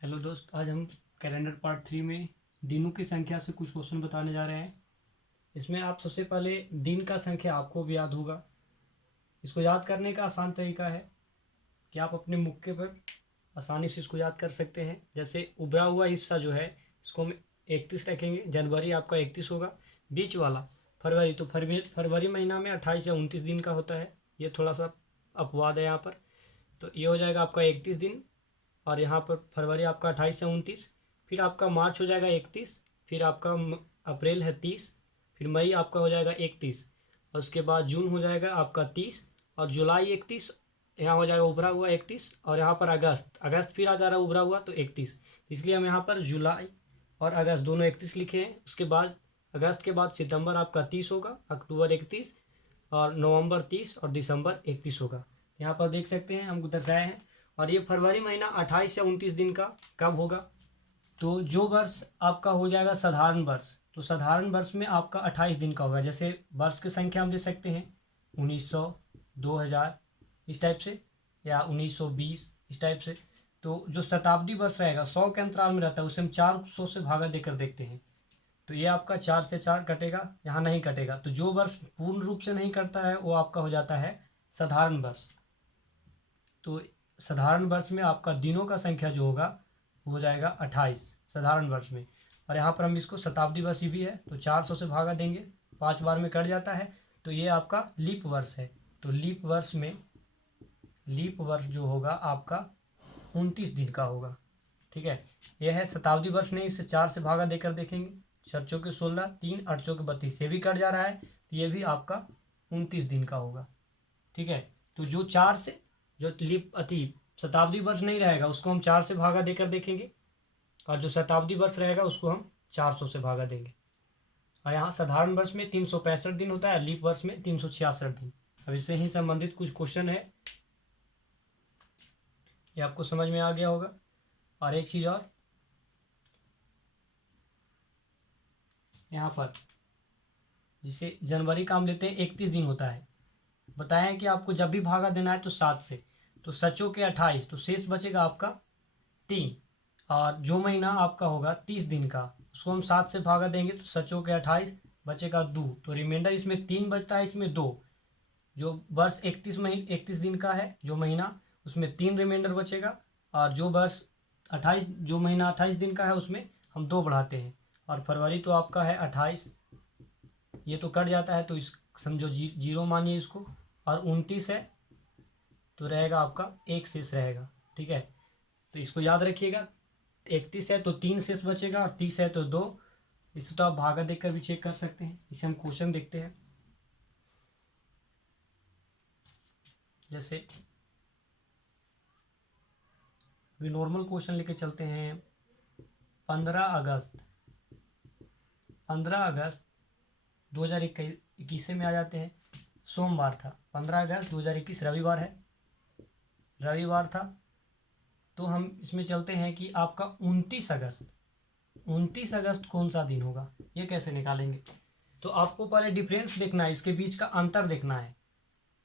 Hello दोस्त, आज हम कैलेंडर पार्ट 3 में दिनों की संख्या से कुछ क्वेश्चन बताने जा रहे हैं। इसमें आप सबसे पहले दिन का संख्या आपको भी याद होगा। इसको याद करने का आसान तरीका है कि आप अपने मुक्के पर आसानी से इसको याद कर सकते हैं। जैसे उभरा हुआ हिस्सा जो है इसको हम 31 रखेंगे। जनवरी आपका 31 होगा। बीच वाला फरवरी, तो फरवरी महीना में 28 या 29 दिन का होता है। ये थोड़ा सा अपवाद है यहाँ पर। तो ये हो जाएगा आपका 31 दिन। और यहाँ पर फरवरी आपका 28 से 29। फिर आपका मार्च हो जाएगा 31। फिर आपका अप्रैल है 30। फिर मई आपका हो जाएगा 31। और उसके बाद जून हो जाएगा आपका 30। और जुलाई 31। यहाँ हो जाएगा उभरा हुआ 31। और यहाँ पर अगस्त फिर आ जा रहा है उभरा हुआ, तो 31। इसलिए हम यहाँ पर जुलाई और अगस्त दोनों 31 लिखे हैं। उसके बाद अगस्त के बाद सितंबर आपका 30 होगा, अक्टूबर 31, और नवंबर 30 और दिसंबर 31 होगा। यहाँ पर देख सकते हैं हमको दर्शाए हैं। और ये फरवरी महीना 28 या 29 दिन का कब होगा? तो जो वर्ष आपका हो जाएगा साधारण वर्ष, तो साधारण वर्ष में आपका 28 दिन का होगा। जैसे वर्ष की संख्या हम दे सकते हैं 1900, 2000 इस टाइप से, या 1920 इस टाइप से। तो जो शताब्दी वर्ष रहेगा 100 के अंतराल में रहता है, उसे हम 400 से भागा देकर देखते हैं। तो ये आपका 4 से 4 कटेगा, यहाँ नहीं कटेगा। तो जो वर्ष पूर्ण रूप से नहीं कटता है वो आपका हो जाता है साधारण वर्ष। तो साधारण वर्ष में आपका दिनों का संख्या जो होगा वो हो जाएगा 28 साधारण वर्ष में। और यहाँ पर हम इसको शताब्दी वर्ष भी है, तो 400 से भागा देंगे, 5 बार में कट जाता है। तो ये आपका लीप वर्ष है। तो लीप वर्ष जो होगा आपका 29 दिन का होगा। ठीक है, यह है शताब्दी वर्ष। नहीं, इसे 4 से भागा देकर देखेंगे। 4 चौके 16, 3 8 चौके 32, ये भी कट जा रहा है। तो ये भी आपका 29 दिन का होगा। ठीक है, तो जो 4 से जो लिप अति शताब्दी वर्ष नहीं रहेगा उसको हम 4 से भागा देकर देखेंगे। और जो शताब्दी वर्ष रहेगा उसको हम 400 से भागा देंगे। और यहाँ साधारण वर्ष में 365 दिन होता है, लीप वर्ष में 366 दिन। अब इससे ही संबंधित कुछ क्वेश्चन है, ये आपको समझ में आ गया होगा। और एक चीज और, यहाँ पर जिसे जनवरी का हम लेते हैं 31 दिन होता है। बताया है कि आपको जब भी भागा देना है तो 7 से, तो सचो के 28, तो शेष बचेगा आपका 3। और जो महीना आपका होगा 30 दिन का उसको हम 7 से भागा देंगे, तो सचो के 28 बचेगा 2। तो रिमाइंडर इसमें 3 बचता है, इसमें 2। जो वर्ष 31 दिन का है जो महीना, उसमें 3 रिमाइंडर बचेगा। और जो वर्ष 28 जो महीना 28 दिन का है उसमें हम 2 बढ़ाते हैं। और फरवरी तो आपका है 28, ये तो कट जाता है, तो इस समझो जीरो मानिए इसको। और 29 है तो रहेगा आपका 1 शेष रहेगा। ठीक है, तो इसको याद रखिएगा। 31 है तो 3 शेष बचेगा, और 30 है तो 2। इसे तो आप भागा देखकर भी चेक कर सकते हैं। इसे हम क्वेश्चन देखते हैं। जैसे अभी नॉर्मल क्वेश्चन लेके चलते हैं। 15 अगस्त 2021 में आ जाते हैं। सोमवार था, 15 अगस्त 2021 रविवार था। तो हम इसमें चलते हैं कि आपका 29 अगस्त कौन सा दिन होगा, ये कैसे निकालेंगे? तो आपको पहले डिफरेंस देखना है, इसके बीच का अंतर देखना है।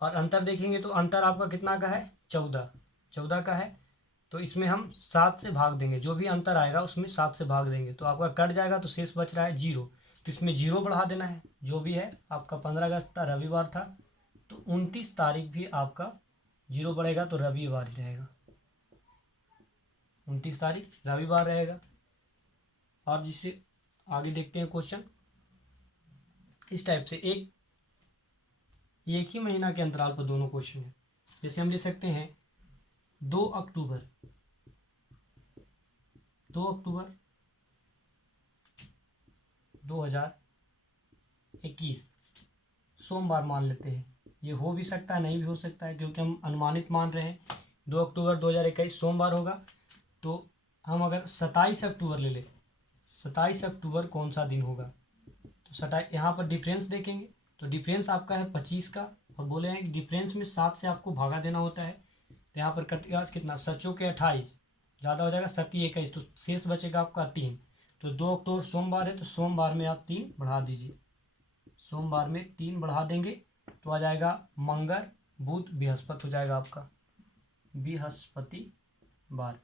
और अंतर देखेंगे तो अंतर आपका कितना का है? 14 का है। तो इसमें हम 7 से भाग देंगे, जो भी अंतर आएगा उसमें 7 से भाग देंगे, तो आपका कट जाएगा, तो शेष बच रहा है 0। तो इसमें 0 बढ़ा देना है। जो भी है आपका 15 अगस्त था, रविवार था, तो 29 तारीख भी आपका 0 बढ़ेगा, तो रविवार ही रहेगा। 29 तारीख रविवार रहेगा। और जिससे आगे देखते हैं क्वेश्चन इस टाइप से। एक ही महीना के अंतराल पर दोनों क्वेश्चन है। जैसे हम ले सकते हैं 2 अक्टूबर 2021 सोमवार मान लेते हैं। ये हो भी सकता है, नहीं भी हो सकता है, क्योंकि हम अनुमानित मान रहे हैं। 2 अक्टूबर 2021 सोमवार होगा। तो हम अगर 27 अक्टूबर ले लें, 27 अक्टूबर कौन सा दिन होगा? तो 27 यहाँ पर डिफरेंस देखेंगे, तो डिफरेंस आपका है 25 का। और बोले हैं कि डिफरेंस में 7 से आपको भागा देना होता है। तो यहाँ पर कटेगा कितना? सचो के 28 ज़्यादा हो जाएगा, 7 21, तो शेष बचेगा आपका 3। तो 2 अक्टूबर सोमवार है, तो सोमवार में आप 3 बढ़ा दीजिए। सोमवार में 3 बढ़ा देंगे तो आ जाएगा मंगल बुध बृहस्पति हो जाएगा आपका बृहस्पतिवार।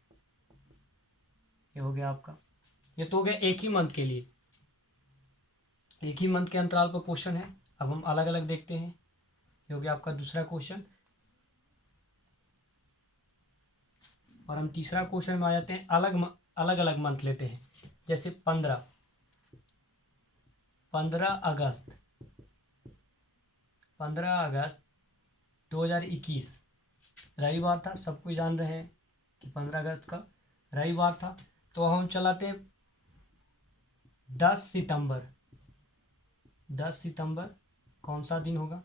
ये हो गया आपका, ये तो हो गया एक ही मंथ के लिए, एक ही मंथ के अंतराल पर क्वेश्चन है। अब हम अलग अलग देखते हैं। ये हो गया आपका दूसरा क्वेश्चन, और हम तीसरा क्वेश्चन में आ जाते हैं। अलग अलग मंथ लेते हैं, जैसे 15 अगस्त 2021 रविवार था, सब कोई जान रहे हैं कि 15 अगस्त का रविवार था। तो हम चलाते हैं 10 सितंबर। 10 सितंबर कौन सा दिन होगा?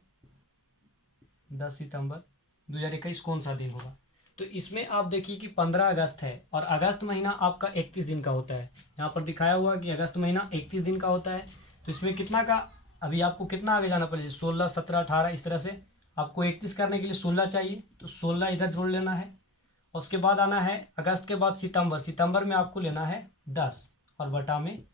10 सितंबर 2021 कौन सा दिन होगा? तो इसमें आप देखिए कि 15 अगस्त है, और अगस्त महीना आपका 31 दिन का होता है। यहाँ पर दिखाया हुआ कि अगस्त महीना 31 दिन का होता है। तो इसमें कितना का, अभी आपको कितना आगे जाना पड़ेगा? 16, 17, 18, इस तरह से आपको 31 करने के लिए 16 चाहिए, तो 16 इधर जोड़ लेना है। और उसके बाद आना है अगस्त के बाद सितंबर। सितंबर में आपको लेना है 10 और बटा में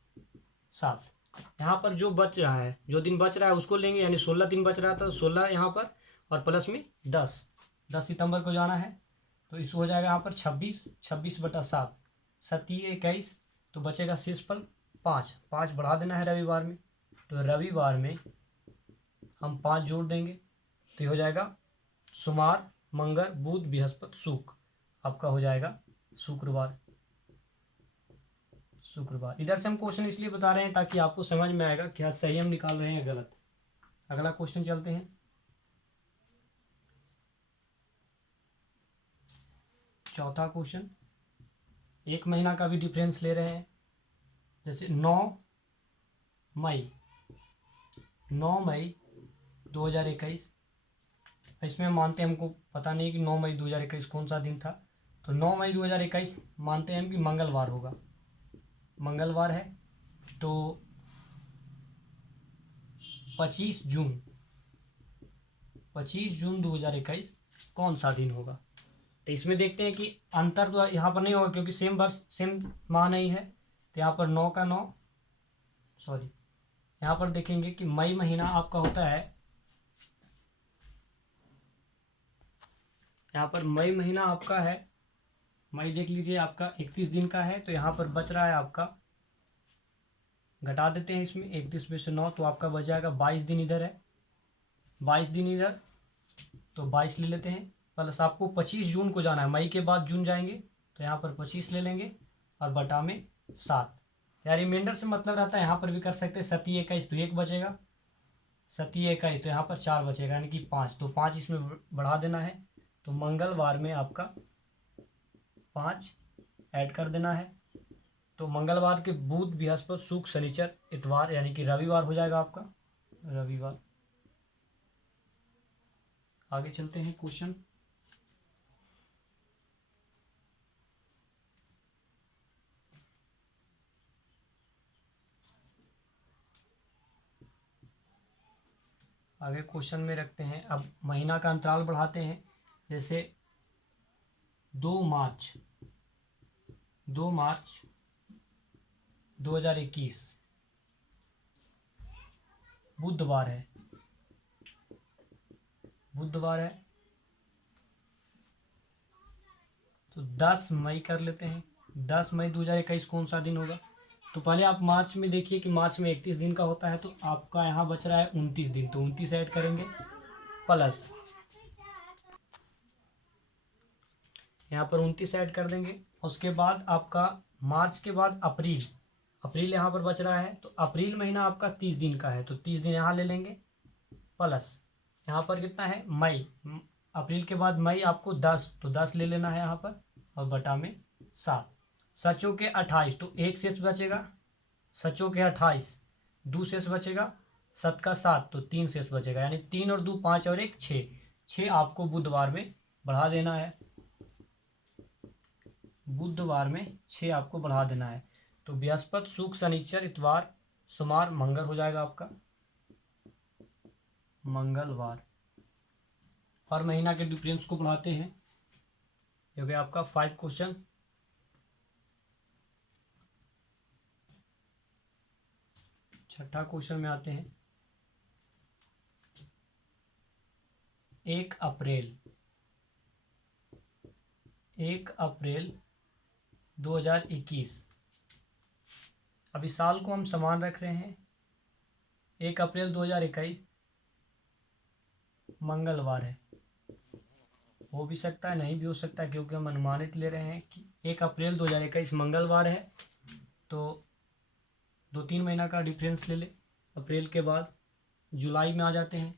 7। यहाँ पर जो बच रहा है, जो दिन बच रहा है उसको लेंगे, यानी 16 दिन बच रहा था, 16 यहाँ पर और प्लस में 10 सितंबर को जाना है। तो इस हो जाएगा यहाँ पर 26 बटा 7, 27, तो बचेगा शेष पर 5 बढ़ा देना है रविवार में। तो रविवार में हम 5 जोड़ देंगे, तो ये हो जाएगा सोमवार, मंगल, बुध, बृहस्पति, शुक्र, आपका हो जाएगा शुक्रवार। इधर से हम क्वेश्चन इसलिए बता रहे हैं ताकि आपको समझ में आएगा क्या सही हम निकाल रहे हैं गलत। अगला क्वेश्चन चलते हैं। चौथा क्वेश्चन, एक महीना का भी डिफरेंस ले रहे हैं। जैसे 9 मई 2021, इसमें मानते हैं हमको पता नहीं कि 9 मई 2021 कौन सा दिन था। तो 9 मई 2021 मानते हैं हम कि मंगलवार होगा, मंगलवार है। तो 25 जून 2021 कौन सा दिन होगा? तो इसमें देखते हैं कि अंतर तो यहाँ पर नहीं होगा, क्योंकि सेम वर्ष सेम माह नहीं है। तो यहाँ पर 9 का 9, सॉरी, यहाँ पर देखेंगे कि मई महीना आपका होता है, यहाँ पर मई महीना आपका है, मई देख लीजिए आपका 31 दिन का है। तो यहाँ पर बच रहा है आपका, घटा देते हैं इसमें 31 में से 9, तो आपका बच जाएगा 22 दिन इधर है, 22 दिन इधर, तो 22 ले लेते हैं। प्लस आपको 25 जून को जाना है, मई के बाद जून जाएंगे, तो यहाँ पर 25 ले लेंगे और बटा में 7। यार रिमाइंडर से मतलब रहता है, यहाँ पर भी कर सकते हैं। 27, 21 तो 1 बचेगा, 27, 21 तो यहाँ पर 4 बचेगा, यानी कि 5, तो 5 इसमें बढ़ा देना है। तो मंगलवार में आपका 5 ऐड कर देना है। तो मंगलवार के बुध, बृहस्पति, शुक्र, शनिचर, इतवार, यानी कि रविवार हो जाएगा आपका, रविवार। आगे चलते हैं क्वेश्चन। आगे क्वेश्चन में रखते हैं, अब महीना का अंतराल बढ़ाते हैं। जैसे 2 मार्च 2021 बुधवार है, तो 10 मई कर लेते हैं। 10 मई 2021 कौन सा दिन होगा? तो पहले आप मार्च में देखिए कि मार्च में 31 दिन का होता है, तो आपका यहाँ बच रहा है 29 दिन, तो 29 ऐड करेंगे, प्लस यहाँ पर 29 ऐड कर देंगे। उसके बाद आपका मार्च के बाद अप्रैल यहाँ पर बच रहा है, तो अप्रैल महीना आपका 30 दिन का है, तो 30 दिन यहाँ ले लेंगे, प्लस यहाँ पर कितना है मई, अप्रैल के बाद मई आपको 10, तो 10 ले लेना है यहाँ पर, और बटा में 7। सचों के 28, तो 1 शेष बचेगा, सचों के 28, 2 शेष बचेगा, 7 का 7, तो 3 शेष बचेगा, यानी 3 और 2 5 और 1 6 आपको बुधवार में बढ़ा देना है, बुधवार में 6 आपको बढ़ा देना है। तो बृहस्पति, शुक्र, शनिचर, इतवार, सोमवार, मंगल हो जाएगा आपका मंगलवार। हर महीना के डिफरेंस को बढ़ाते हैं। ये हो गया आपका 5 क्वेश्चन। छठा क्वेश्चन में आते हैं। 1 अप्रैल 2021। अभी साल को हम समान रख रहे हैं। 1 अप्रैल 2021 मंगलवार है। हो भी सकता है, नहीं भी हो सकता है, क्योंकि हम अनुमानित ले रहे हैं कि 1 अप्रैल 2021 मंगलवार है। तो 2-3 महीना का डिफरेंस ले ले। अप्रैल के बाद जुलाई में आ जाते हैं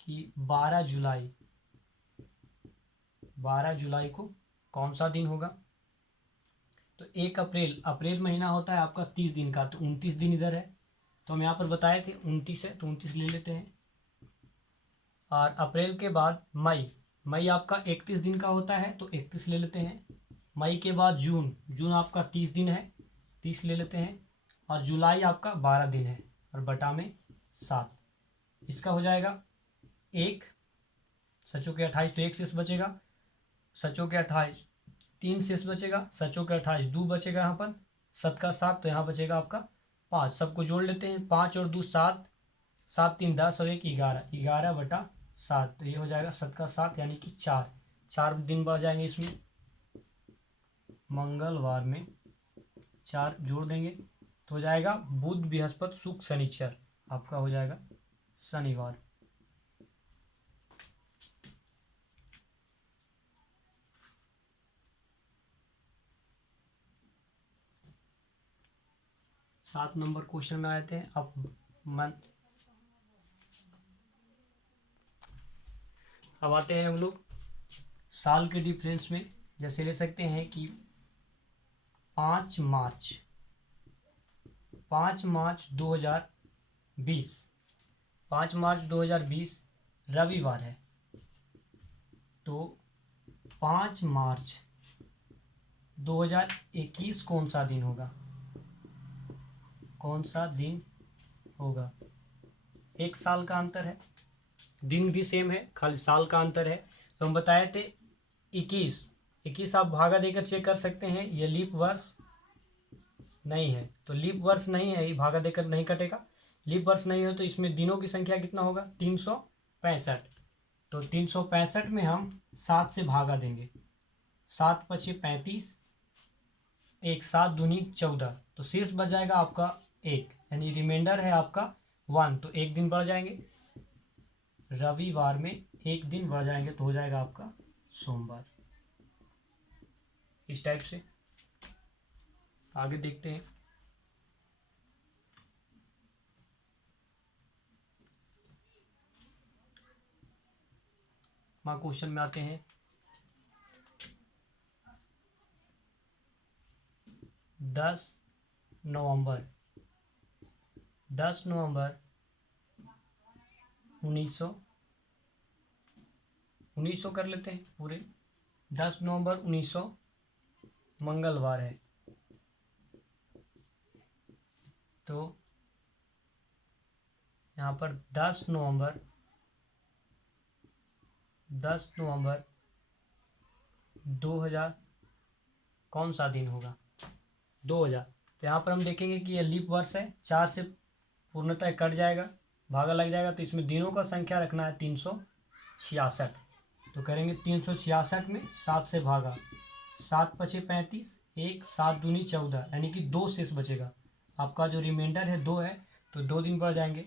कि 12 जुलाई को कौन सा दिन होगा। तो 1 अप्रैल महीना होता है आपका 30 दिन का, तो 29 दिन इधर है। तो हम यहाँ पर बताए थे 29 है, तो 29 ले लेते हैं। और अप्रैल के बाद मई आपका 31 दिन का होता है, तो 31 ले लेते हैं। मई के बाद जून आपका 30 दिन है, 30 ले लेते हैं। और जुलाई आपका 12 दिन है और बटा में 7। इसका हो जाएगा 1 सचो के 28, तो 1 शेष बचेगा। सचो के 28 3 शेष बचेगा। सचो के 28 2 बचेगा यहाँ पर। 7 का 7, तो यहाँ बचेगा आपका 5। सबको जोड़ लेते हैं। 5 और 2 7, 7 3 10 और 1 11, 11/7। तो ये हो जाएगा 7 का 7 यानी कि 4 दिन बढ़ जाएंगे इसमें। मंगलवार में 4 जोड़ देंगे तो हो जाएगा बुध बृहस्पति शुक्र शनिचर, आपका हो जाएगा शनिवार। सात नंबर क्वेश्चन में आए थे। अब आते हैं हम लोग साल के डिफरेंस में। जैसे ले सकते हैं कि 5 मार्च 2020, 5 मार्च 2020 रविवार है। तो 5 मार्च 2021 कौन सा दिन होगा? कौन सा दिन होगा? एक साल का अंतर है, दिन भी सेम है, खाली साल का अंतर है। तो हम बताए थे 21 आप भागा देकर चेक कर सकते हैं। ये लीप वर्ष नहीं है, तो लीप वर्ष नहीं है, ये भागा देकर नहीं कटेगा। लीप वर्ष नहीं है तो इसमें दिनों की संख्या कितना होगा? 365। तो 365 में हम 7 से भागा देंगे। 7 पचे 35, 1 7 दूनी 14, तो शेष बच जाएगा आपका 1, यानी रिमाइंडर है आपका 1। तो 1 दिन बढ़ जाएंगे, रविवार में 1 दिन बढ़ जाएंगे, तो हो जाएगा आपका सोमवार। इस टाइप से आगे देखते हैं। क्वेश्चन में आते हैं। 10 नवंबर 1900 कर लेते हैं पूरे। 10 नवंबर 1900 मंगलवार है। तो यहाँ पर 10 नवंबर 2000 कौन सा दिन होगा? 2000। तो यहाँ पर हम देखेंगे कि ये लीप वर्ष है, 4 से पूर्णतः कट जाएगा, भागा लग जाएगा। तो इसमें दिनों का संख्या रखना है 366। तो करेंगे 366 में 7 से भागा, 7 पचे 35, 1 7 दूनी 14, यानी कि 2 शेष बचेगा। आपका जो रिमाइंडर है 2 है, तो 2 दिन बढ़ जाएंगे।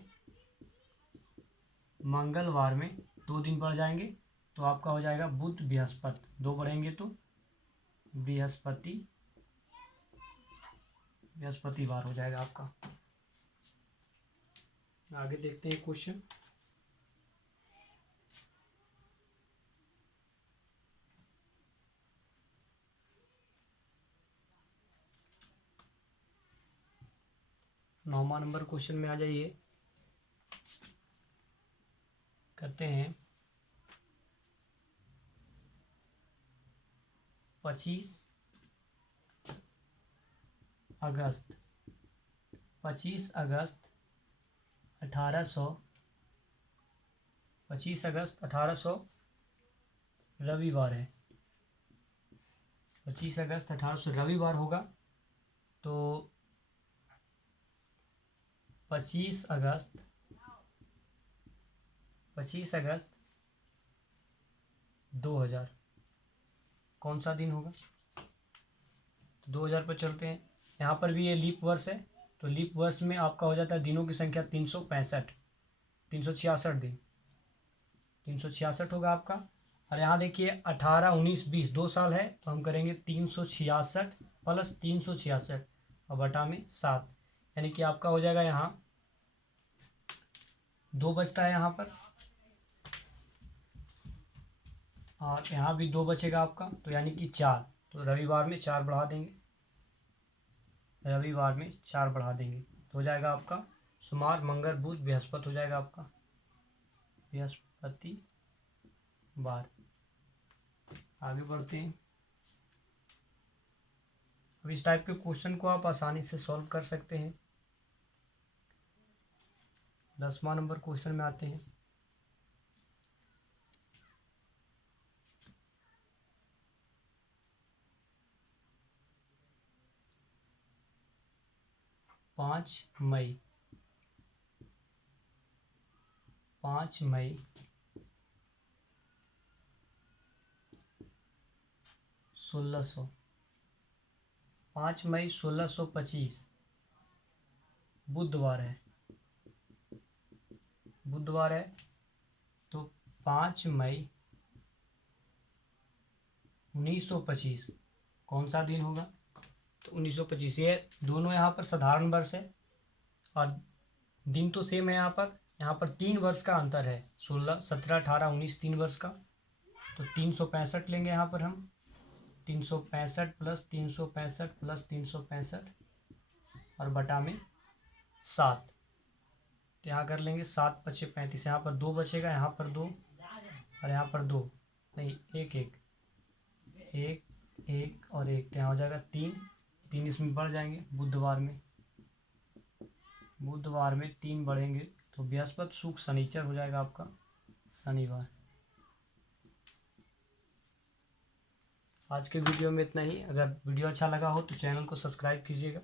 मंगलवार में 2 दिन बढ़ जाएंगे, तो आपका हो जाएगा बुध बृहस्पति। 2 बढ़ेंगे तो बृहस्पतिवार हो जाएगा आपका। आगे देखते हैं क्वेश्चन। नौवां नंबर क्वेश्चन में आ जाइए। करते हैं 25 अगस्त 1800 रविवार है। 25 अगस्त 1800 रविवार होगा। तो 25 अगस्त 2000 कौन सा दिन होगा? तो 2000 पर चलते हैं। यहाँ पर भी ये लीप वर्ष है, तो लीप वर्ष में आपका हो जाता है दिनों की संख्या 365, 366 दिन, 366 होगा आपका। और यहाँ देखिए 18, 19, 20 2 साल है, तो हम करेंगे 366 प्लस 366 और बटा में 7, यानी कि आपका हो जाएगा यहाँ 2 बचता है यहाँ पर, और यहाँ भी 2 बचेगा आपका, तो यानी कि 4। तो रविवार में 4 बढ़ा देंगे, रविवार में 4 बढ़ा देंगे, तो हो जाएगा आपका सोमवार, मंगल, बुध, बृहस्पति हो जाएगा आपका, बृहस्पति वार। आगे बढ़ते हैं। अब इस टाइप के क्वेश्चन को आप आसानी से सॉल्व कर सकते हैं। 10वां नंबर क्वेश्चन में आते हैं। पाँच मई 1600, 5 मई 1625 बुधवार है, बुधवार है, तो 5 मई 1925 कौन सा दिन होगा? तो 1925। ये दोनों यहाँ पर साधारण वर्ष है और दिन तो सेम है। यहाँ पर 3 वर्ष का अंतर है, 16, 17, 18, 19 3 वर्ष का, तो 365 लेंगे यहाँ पर हम, 365 प्लस 365 प्लस 365 और बटा में 7, तो यहाँ कर लेंगे 7 × 5 = 35। यहाँ पर 2 बचेगा, यहाँ पर 2 और यहाँ पर 2 नहीं, एक एक और एक, तो यहाँ हो जाएगा 3 इसमें बढ़ जाएंगे। बुधवार में 3 बढ़ेंगे, तो बृहस्पति, शुक्र, शनिचर हो जाएगा आपका शनिवार। आज के वीडियो में इतना ही। अगर वीडियो अच्छा लगा हो तो चैनल को सब्सक्राइब कीजिएगा।